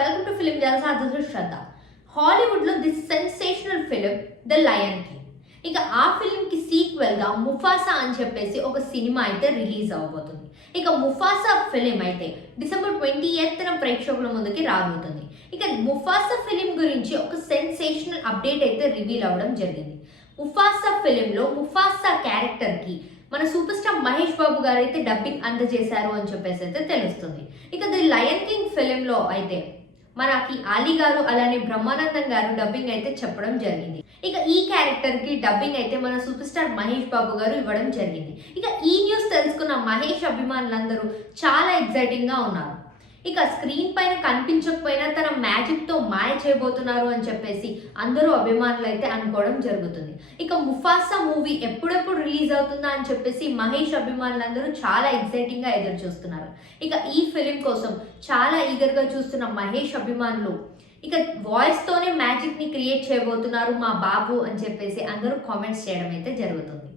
Welcome to film Jalsa. This is Shraddha. హాలీవుడ్లో this sensational film the lion king. ఇక ఆ ఫిలింకి సీక్వెల్గా Mufasa అని చెప్పేసి ఒక సినిమా అయితే రిలీజ్ అవబోతుంది. ఇక ముఫాసా ఫిలిం అయితే డిసెంబర్ 28న ప్రేక్షకుల ముందుకి రాబోతుంది. ఇక ముఫాసా ఫిలిం గురించి ఒక సెన్సేషనల్ అప్డేట్ అయితే రివీల్ అవ్వడం జరిగింది. ముఫాసా ఫిలింలో ముఫాసా క్యారెక్టర్కి మన సూపర్ స్టార్ మహేష్ బాబు గారు అయితే డబ్బింగ్ అందజేశారు అని చెప్పేసి అయితే తెలుస్తుంది. ఇక ది లయన్ కింగ్ ఫిలింలో అయితే మనకి ఆలీ గారు అలానే బ్రహ్మానందం గారు డబ్బింగ్ అయితే చెప్పడం జరిగింది. ఇక ఈ క్యారెక్టర్ కి డబ్బింగ్ అయితే మన సూపర్ స్టార్ మహేష్ బాబు గారు ఇవ్వడం జరిగింది. ఇక ఈ న్యూస్ తెలుసుకున్న మహేష్ అభిమానులందరూ చాలా ఎక్సైటింగ్ గా ఉన్నారు. ఇక స్క్రీన్ పైన కనిపించకపోయినా తన మ్యాజిక్ తో మాయ చేయబోతున్నారు అని చెప్పేసి అందరూ అభిమానులు అయితే అనుకోవడం జరుగుతుంది. ఇక ముఫాసా మూవీ ఎప్పుడెప్పుడు రిలీజ్ అవుతుందా అని చెప్పేసి మహేష్ అభిమానులందరూ చాలా ఎక్సైటింగ్ గా ఎదురు చూస్తున్నారు. ఇక ఈ ఫిలిం కోసం చాలా ఈగర్ గా చూస్తున్న మహేష్ అభిమానులు ఇక వాయిస్ తోనే మ్యాజిక్ ని క్రియేట్ చేయబోతున్నారు మా బాబు అని చెప్పేసి అందరూ కామెంట్స్ చేయడం అయితే జరుగుతుంది.